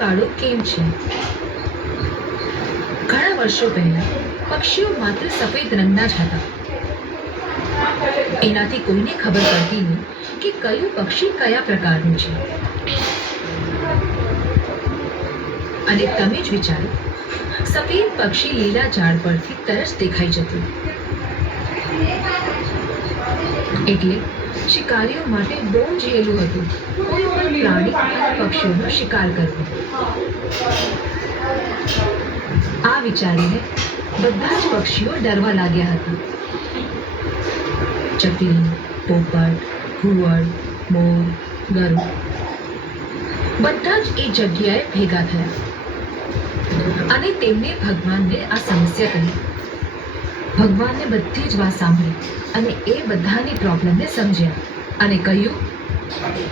કાળો કેમ છે? ઘણા વર્ષો પહેલા પક્ષીઓ માત્ર સફેદ રંગના જ હતા. એનાથી કોઈને ખબર પડતી નહીં કે કયું પક્ષી કયા પ્રકારનું છે. અને તમે જ વિચારો, સફેદ પક્ષી લીલા ઝાડ પરથી તરત દેખાઈ જતું. એટલે શિકારીઓ માટે બહુ જ હેલું હતું કોઈ પણ પ્રાણી અને પક્ષીઓનો શિકાર કરવો. આ વિચારીને બધા જ પક્ષીઓ ડરવા લાગ્યા હતા. ચકલી, પોપટ, ઘુવડ, મોર, ગરુડ બધા જ એ જગ્યાએ ભેગા થયા અને તેમને ભગવાનને આ સમસ્યા કહી. ભગવાનને બધી જ વાત સાંભળી અને એ બધાની પ્રોબ્લેમને સમજ્યા અને કહ્યું,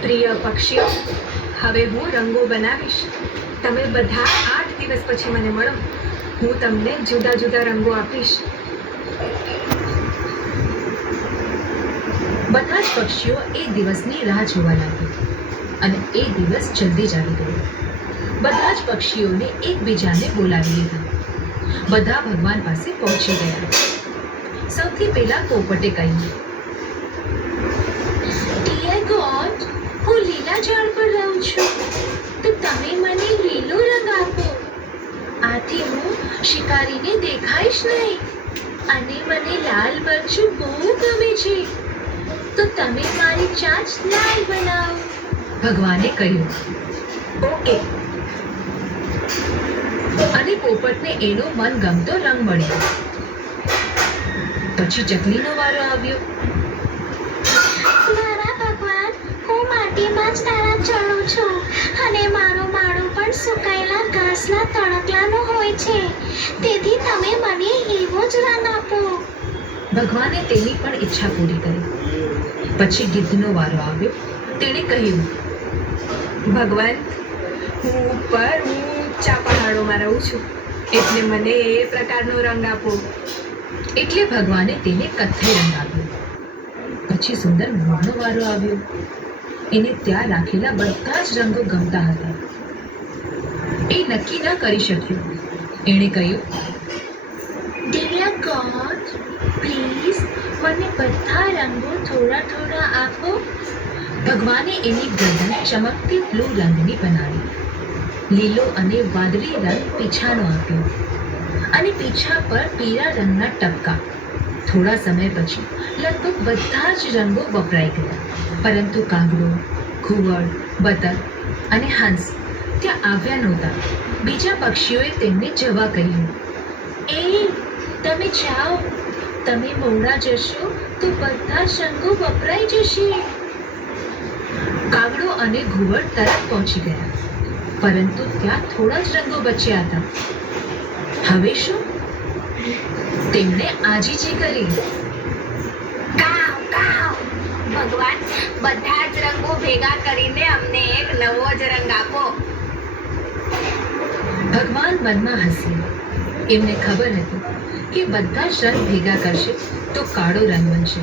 પ્રિય પક્ષીઓ, હવે હું રંગો બનાવીશ. તમે બધા 8 દિવસ પછી મને મળો. હું તમને જુદા જુદા રંગો આપીશ. બધા જ પક્ષીઓ એ દિવસની રાહ જોવા લાગ્યા અને એ દિવસ જલ્દી જ આવી ગયો. બધા જ પક્ષીઓને એકબીજાને બોલાવી લીધા. બધા ભગવાન પાસે પહોંચી ગયા. સૌથી પહેલા પોપટે કહ્યું, ડિયર ગોડ, હું લીલા ઝાડ પર રહું છું, તો તમે મને લીલો રંગ આપો. આથી હું શિકારીને દેખાઈશ નહીં અને મને લાલ મરચું બહુ ગમે છે, તો તમે મારી ચાંચ લાલ બનાવો. ભગવાને કહ્યું, ઓકે. અને પોપટને એનો મનગમતો રંગ મળ્યો. પછી ચકલીનો વારો આવ્યો. મારા ભગવાન, હું માટીમાં જ તારા ચડું છું અને મારો માળો પણ સુકાયેલા ઘાસના તણકલાનો હોય છે, તેથી તમે મને એવો જ રંગ આપો. ભગવાને તેની પણ ઈચ્છા પૂરી કરી. પછી ગિદ્ધનો વારો આવ્યો. તેણે કહ્યું, ભગવાન, હું ઉપર ઊંચા પહાડોમાં રહું છું, એટલે મને એ પ્રકારનો રંગ આપો. એટલે ભગવાને તેને કથ્થઈ રંગ આપ્યો. પછી સુંદર મોરનો વારો આવ્યો. એને ત્યાં રાખેલા બધા જ રંગો ગમતા હતા. એ નક્કી ન કરી શક્યો. એણે કહ્યું, ડિયર ગોડ, પ્લીઝ મને બધા રંગો થોડા થોડા આપો. ભગવાને એની ગરદન ચમકતી બ્લુ રંગની બનાવી. લીલો અને વાદળી રંગ પીછાનો આપ્યો અને પીછા પર પીળા રંગના ટપકા. થોડા સમય પછી લગભગ બધા જ રંગો વપરાઈ ગયા, પરંતુ કાગડો, ઘુવડ, બતક અને હંસ ત્યાં આવ્યા નહોતા. બીજા પક્ષીઓએ તેમને જવા કહ્યું. એ તમે જાઓ, તમે મોડા જશો તો બધા જ રંગો વપરાઈ જશે. કાગડો અને ઘુવડ તરત પહોંચી ગયા, પરંતુ ત્યાં થોડા જ રંગો બચ્યા હતા. હવે શું? તેમણે આજીજી કરી. કાવ કાવ, ભગવાન, બધા જ રંગો ભેગા કરીને અમને એક નવો જ રંગ આપો. ભગવાન મનમાં હસ્યા. એમને ખબર હતી કે બધા જ રંગ ભેગા કરશે તો કાળો રંગ બનશે.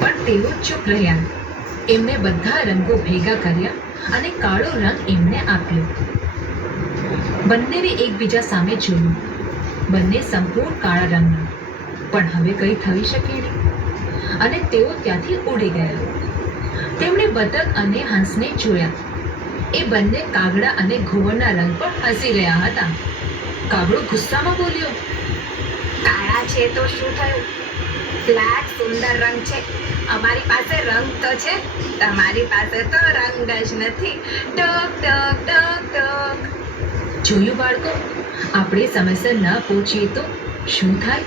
પણ તેઓ ચૂપ રહ્યા. એમને બધા રંગો ભેગા કર્યા અને કાળો રંગ એમને આપ્યો. બંનેને એકબીજા સામે જોયું. બંને સંપૂર્ણ કાળા રંગના. પણ હવે કંઈ થઈ શકે નહીં અને તેઓ ત્યાંથી ઉડી ગયા. તેમણે બતક અને હંસને જોયા. એ બંને કાગડા અને ઘુવડના રંગ પર હસી રહ્યા હતા. કાગડો ગુસ્સામાં બોલ્યો, કાળા છે તો શું થયું? બ્લેક સુંદર રંગ છે. અમારી પાસે રંગ તો છે, તમારી પાસે તો રંગ જ નથી. Talk talk talk talk. જોયું બાળકો, આપણે સમયસર ન પહોંચીએ તો શું થાય?